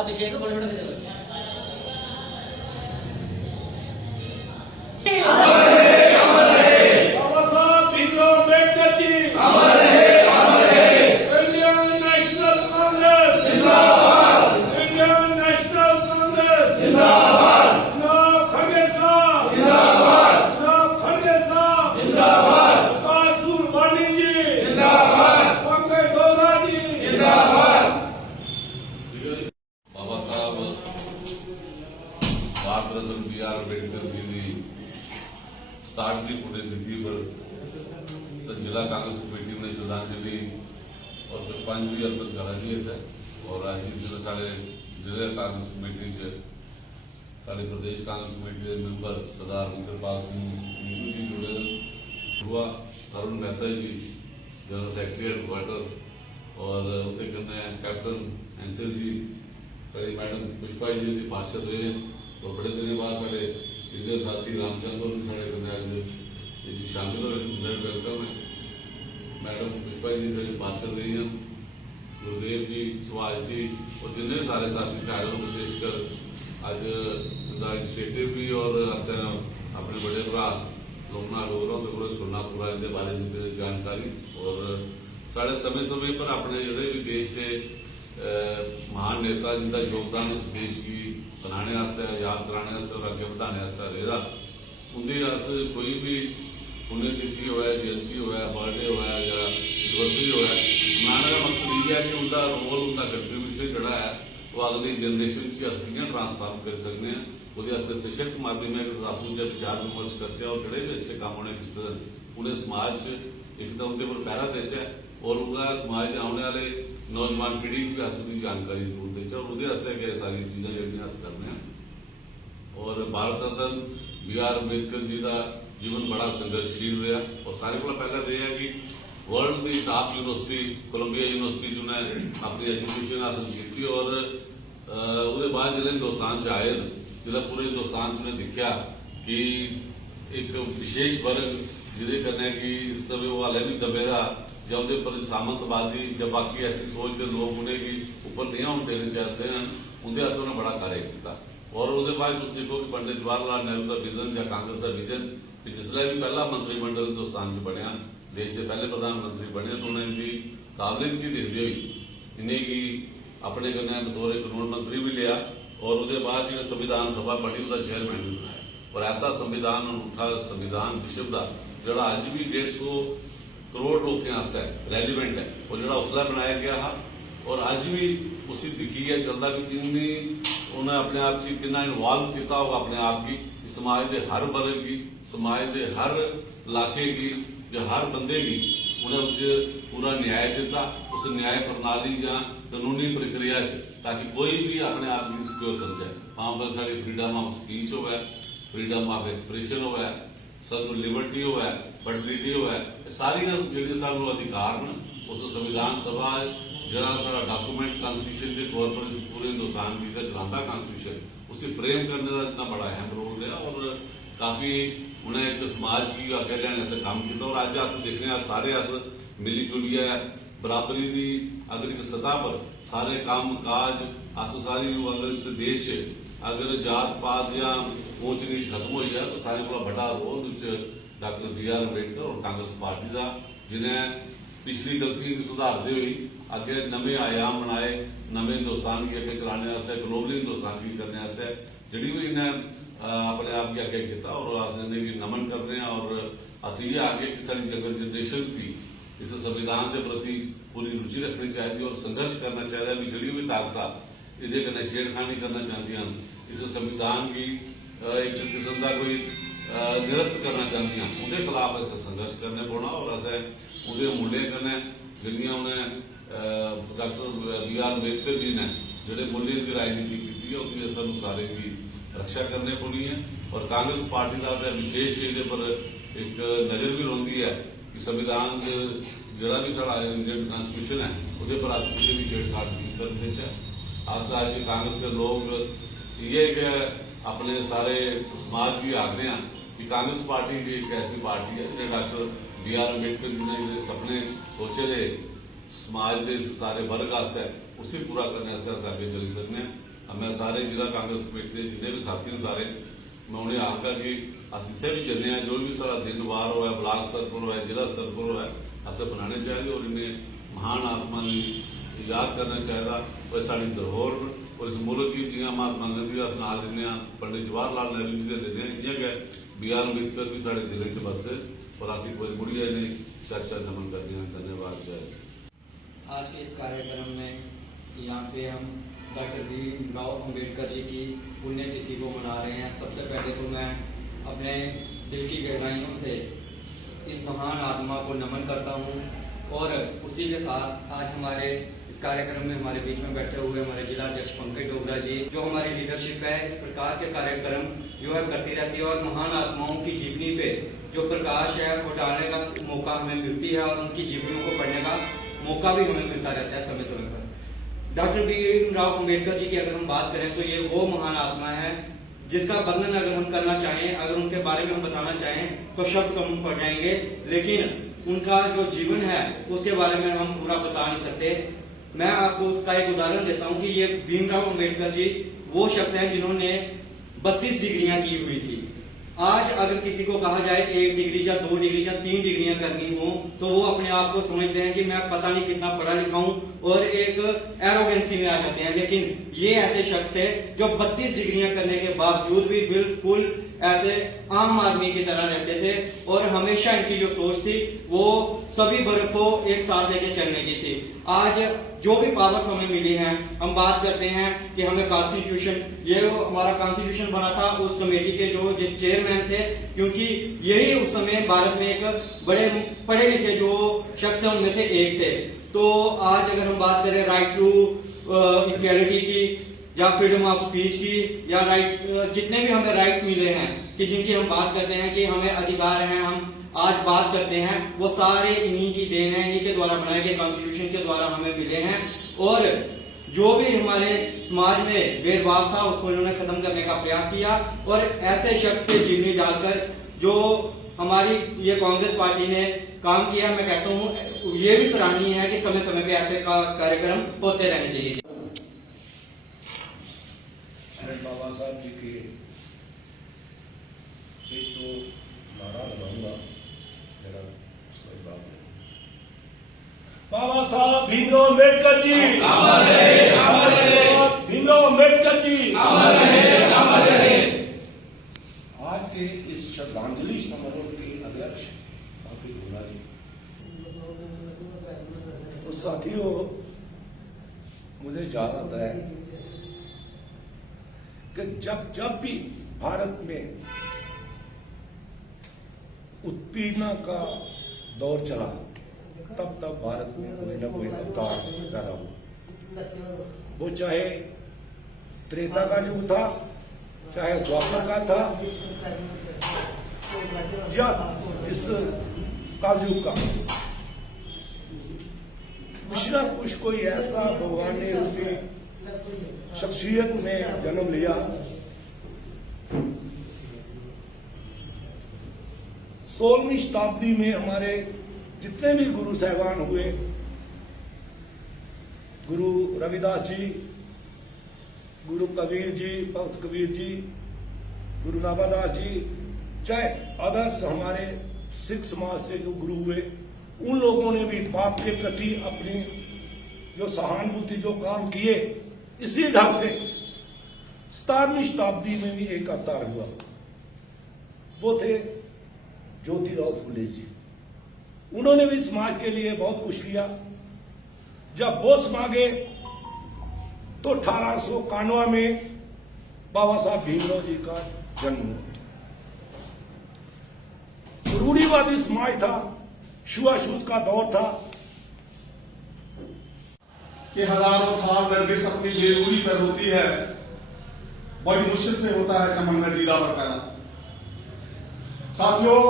अभिषेक बड़े बड़े जिला कांग्रेस कमेटी ने श्रद्धांजलि और पुष्पांजलि अर्पित करा दी है। और आज जिले साढ़े जिला कांग्रेस कमेटी से साढ़े प्रदेश कांग्रेस कमेटी के मेंबर सरदार विक्रपाल सिंह नीतू जी जुड़े हुआ, अरुण मेहता जी जनरल सेक्रेटरी हेडक्वार्टर और उनके कन्ने कैप्टन एंसल जी, साड़ी मैडम पुष्पा जी की पार्षद रहे हैं। और बड़े दिन बाद साढ़े सीनियर साथी रामचंद्र और साढ़े कन्ने शामिल हुए। वेलकम है मैडम पुष्पा जी साढ़े पार्षद रही हैं, गुरुदेव जी, सुभाष जी और जिन्हें सारे साथी थे, विशेषकर अज इनिशिएटिव भी और अपने बड़े भरा लोकनाथ डोगरा को सुनना पूरा इनके बारे जानकारी। और साढ़े समय समय पर अपने जोड़े भी देश के महान नेता जिनका योगदान इस देश की बनाने याद कराने और अगे बढ़ाने रहेगा, उनकी अस कोई भी पुण्यतिथि हो, जयंती हो, बर्थडे हो या एनिवर्सरी हो, मनाने का मकसद ये है कि उनका रोल उनका कंट्रीब्यूशन जोड़ा है वो अगली जनरेशन से अस कि ट्रांसफॉर्म कर सकते हैं। वो सशक्त माध्यम है कि आपू जब विचार विमर्श करते और जोड़े भी अच्छे काम होने उन्हें समाज एक तो उनके ऊपर पहरा देचा और उनका समाज के आने वाले नौजवान पीढ़ी की अस जानकारी जरूर देचा और वो सारी चीज़ें जो करने हैं। और भारत रत्न B.R. अम्बेडकर जी का जीवन बड़ा संघर्षशील रहा और सारे को पहला तो यह है कि वर्ल्ड की टॉप यूनिवर्सिटी कोलंबिया यूनिवर्सिटी जिन्हें अपनी एजुकेशन हासिल की और उसके बाद जिले हिंदुस्तान च आए, जिला पूरे हिंदुस्तान ने देखा कि एक विशेष वर्ग जिदे करने की इस समय वो हाले भी दबेगा या उनके पर सामंतवादी या बाकी ऐसी सोच के लोग उन्हें कि ऊपर नहीं हम देने चाहते हैं, उनके असर ने बड़ा कार्य किया। और उसके बाद कुछ देखो कि पंडित जवाहरलाल नेहरू का विजन या कांग्रेस का विजन कि जिसले भी पहला मंत्रिमंडल हिंदुस्तान च बनया, देश के पहले प्रधानमंत्री बने तो उन्हें इनकी काबिलियत की देखते हुई इन्हें की अपने कन्ने बतौर कानून मंत्री भी लिया और उसके बाद जो संविधान सभा बनी उसका चेयरमैन भी बनाया। और ऐसा संविधान उठा संविधान विश्व का जोड़ा अज भी 150 करोड़ लोगों रेलीवेंट है और जो उसला बनाया गया है और अज भी उसी दिखी है चलता भी किन्नी उन्हें अपने आप से कितना इन्वॉल्व किया होगा अपने आप की समाज के हर वर्ग की, समाज के हर इलाके की या हर बंदे की उन्हें उस पूरा न्याय दिता उस न्याय प्रणाली या कानूनी प्रक्रिया ताकि कोई भी अपने आप की सिक्योर समझे। वहां पर सारी फ्रीडम ऑफ स्पीच हो, फ्रीडम ऑफ एक्सप्रेशन हो, सब लिबर्टी हो, फर्टिलिटी हो, सारी जो सानू अधिकार न उस संविधान सभा जरा सारा डॉक्यूमेंट कॉन्स्टिट्यूशन के तौर पर इस पूरे हिंदुस्तान की चलाता कॉन्स्टिट्यूशन उसे फ्रेम करने का इतना बड़ा अहम रोल रहा और काफी उन्हें एक समाज की कह ऐसे काम किया। और अज अस देखने सारे अस मिली जुलिए बराबरी की अगर एक सतह पर सारे काम काज अस सारी अगर इस देश अगर जात पात या ऊंच नीच खत्म हुई है तो सारे को बड़ा रोल डॉक्टर B.R. अम्बेडकर और कांग्रेस पार्टी का जिन्हें पिछली गलती सुधारते हुए अगे नवे आयाम बनाए, नवे हिंदुस्तान की अगे चलाने ग्लोबली हिंदुस्तान की करने जी भी इन्हें अपने आप की अगे किया और अस इन्हें भी नमन कर रहे हैं। और अस ये आगे कि सारी यंगर जनरेशन की इस संविधान के प्रति पूरी रुचि रखनी चाहिए और संघर्ष करना चाहिए भी जी भी ताकत इहदे कन्नै छेड़खानी करना चाहदियां इस संविधान की एक किस्म का कोई निरस्त करना चाहदियां उहदे खिलाफ असें संघर्ष करने पौना और असें उहदे मुल्लें कन्नै जिहड़ियां उ'नें डॉक्टर BR अम्बेडकर जी ने जिहड़े मुल्लें दी राजनीति कीती है उसकी सानूं सारे की रक्षा करने पौनी है। और कांग्रेस पार्टी का तो विशेष इहदे पर एक नज़र भी रहिंदी है कि संविधान जिहड़ा भी साडा इंडियन कॉन्स्टिट्यूशन है उसदे पर अस किसी भी छेड़छाड़ नहीं करने अस अज कांग्रेस के लोग ये अपने सारे समाज भी आखने हैं कि कांग्रेस पार्टी भी एक ऐसी पार्टी है जिन्हें डॉक्टर BR अम्बेडकर जी ने जो सपने सोचे थे समाज के सारे वर्ग वास्ते उसे पूरा करने से आगे चली सकते हैं। मैं सारे जिला कांग्रेस कमेटी के जिन्हें भी साथी हैं सारे मैं उन्हें आखा कि अस इतने भी चलने हैं जो भी सारा दिन वार हो ब्लाक स्तर पर हो जिला स्तर पर हो असें बनाने चाहिए और इन्हें महान आत्मा याद करना चाहिए और साड़ी धरोहर और इस मुल्क की जियां महात्मा गांधी का नाल लेने पंडित जवाहरलाल नेहरू जी के लेने इं गै BR अम्बेडकर भी साढ़े जिले च बसते और असी कोई मुड़िया इन्हें चर्चा नमन करते हैं। धन्यवाद। जय। आज के इस कार्यक्रम में यहाँ पे हम डॉक्टर भीमराव अम्बेडकर जी की पुण्यतिथि को मना रहे हैं। सबसे पहले तो मैं अपने दिल की गहराइयों से इस महान आत्मा को नमन करता हूँ और उसी के साथ आज हमारे इस कार्यक्रम में हमारे बीच में बैठे हुए हमारे जिला अध्यक्ष पंकज डोगरा जी जो हमारी लीडरशिप है इस प्रकार के कार्यक्रम जो है करती रहती है और महान आत्माओं की जीवनी पे जो प्रकाश है वो डालने का मौका हमें मिलती है और उनकी जीवनियों को पढ़ने का मौका भी हमें मिलता रहता है समय समय पर। डॉक्टर भीमराव अम्बेडकर जी की अगर हम बात करें तो ये वो महान आत्मा है जिसका वर्णन अगर हम करना चाहें अगर उनके बारे में हम बताना चाहें तो शब्द कम पड़ जाएंगे, लेकिन उनका जो जीवन है उसके बारे में हम पूरा बता नहीं सकते। मैं आपको उसका एक उदाहरण देता हूं कि ये भीमराव अम्बेडकर जी वो शख्स हैं जिन्होंने 32 डिग्रियां की हुई थी। आज अगर किसी को कहा जाए 1 डिग्री या 2 डिग्री या 3 डिग्रियां करनी हो तो वो अपने आप को समझते हैं कि मैं पता नहीं कितना पढ़ा लिखा हूं और एक एरोगेंसी में आ जाते हैं। लेकिन ये ऐसे शख्स थे जो 32 डिग्रियां करने के बावजूद भी बिल्कुल ऐसे आम आदमी की तरह रहते थे और हमेशा इनकी जो सोच थी वो सभी वर्ग को एक साथ लेके चलने की थी। आज जो भी पावर्स हमें मिली हैं हम बात करते हैं कि हमें कॉन्स्टिट्यूशन ये हमारा कॉन्स्टिट्यूशन बना था उस कमेटी के जो चेयरमैन थे क्योंकि यही उस समय भारत में एक बड़े पढ़े लिखे जो शख्स थे उनमें से एक थे। तो आज अगर हम बात करें राइट टू इक्वालिटी की या फ्रीडम ऑफ स्पीच की या राइट जितने भी हमें राइट्स मिले हैं कि जिनकी हम बात करते हैं कि हमें अधिकार हैं हम आज बात करते हैं वो सारे इन्हीं की देन है, इन्हीं के द्वारा बनाए गए कॉन्स्टिट्यूशन के द्वारा हमें मिले हैं। और जो भी हमारे समाज में भेदभाव था उसको इन्होंने खत्म करने का प्रयास किया और ऐसे शख्स के जीवनी डालकर जो हमारी ये कांग्रेस पार्टी ने काम किया मैं कहता हूँ ये भी सराहनीय है कि समय समय पे ऐसे कार्यक्रम होते रहने चाहिए। बाबा साहब जी के एक तो नारा लगाऊंगा मेरा उसका जवाब बाबा साहब भीमराव अम्बेडकर जी भीमराव अम्बेडकर जी। आज के इस श्रद्धांजलि समारोह के अध्यक्ष पंकज डोगरा जी। तो साथियों मुझे याद आता है कि जब भी भारत में उत्पीड़न का दौर चला तब भारत में कोई ना कोई अवतार पैदा हुआ। वो चाहे त्रेता का युग था चाहे द्वापर का था या इस कलयुग का कुछ ना कुछ कोई ऐसा भगवान ने रूपी शख्सियत ने जन्म लिया। 16वीं शताब्दी में हमारे जितने भी गुरु साहिबान हुए, गुरु रविदास जी, गुरु कबीर जी, भक्त कबीर जी, गुरु नाभादास जी, चाहे अदर्स हमारे सिख समाज से जो गुरु हुए उन लोगों ने भी बाप के प्रति अपनी जो सहानुभूति जो काम किए इसी ढंग से 17वीं शताब्दी में भी एक अवतार हुआ। वो थे ज्योतिराव फुले जी। उन्होंने भी समाज के लिए बहुत कुछ किया। जब बोस मांगे तो 1891 में बाबा साहब भीमराव जी का जन्म हुआ। रूढ़िवादी समाज था, छुआछूत का दौर था कि हजारों साल गर्भिश अपनी बेरूरी पर होती है, बड़ी मुश्किल से होता है चमन में दीदा बरकरार। साथियों,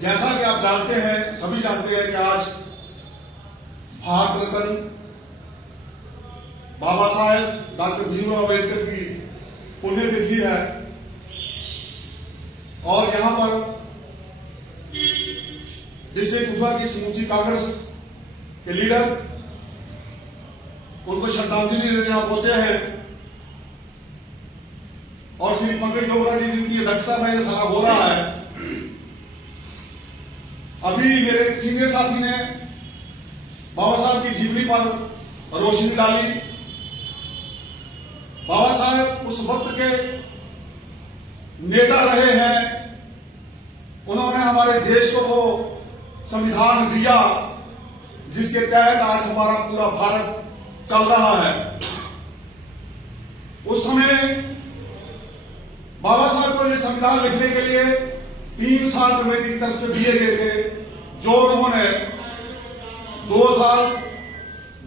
जैसा कि आप जानते हैं, सभी जानते हैं कि आज भारत रत्न बाबा साहेब डॉक्टर भीमराव अम्बेडकर की पुण्यतिथि है और यहां पर डिस्ट्रिक्ट गुफा की समूची कांग्रेस के लीडर उनको श्रद्धांजलि देने यहां पहुंचे हैं और श्री पंकज डोगरा जी जिनकी अध्यक्षता में यह सारा हो रहा है। अभी मेरे सीनियर साथी ने बाबा साहब की जीवनी पर रोशनी डाली। बाबा साहब उस वक्त के नेता रहे हैं, उन्होंने हमारे देश को वो संविधान दिया जिसके तहत आज हमारा पूरा भारत चल रहा है। उस समय बाबा साहब को ये संविधान लिखने के लिए 3 साल कमेटी की तरफ से दिए गए थे, जो उन्होंने 2 साल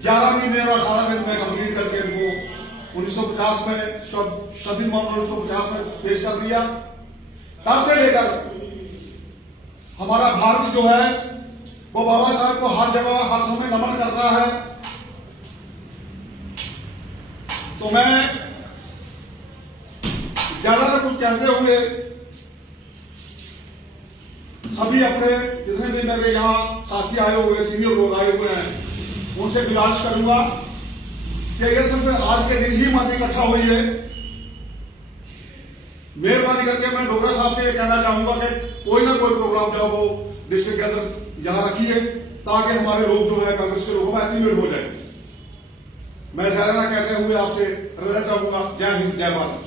11 महीने और 18 दिन में कंप्लीट करके इनको 1950 में 26 नवंबर 1950 में पेश कर दिया। तब से लेकर हमारा भारत जो है वो बाबा साहब को हर जगह हर समय नमन करता है। तो मैं ज्यादा कुछ कहते हुए सभी अपने जितने भी मेरे यहाँ साथी आए हुए, सीनियर लोग आए हुए हैं, उनसे गुजारिश करूंगा कि ये सिर्फ आज के दिन ही मत इकट्ठा हुई है। मेहरबानी करके मैं डोगरा साहब से ये कहना चाहूंगा कि कोई ना कोई प्रोग्राम जो वो डिस्ट्रिक्ट के अंदर यहाँ रखिए ताकि हमारे लोग जो है कांग्रेस के लोगों में एक्टिवेट हो जाए। मैं ज्यादा ना कहते हुए आपसे रजा चाहूंगा। जय हिंद, जय भारत।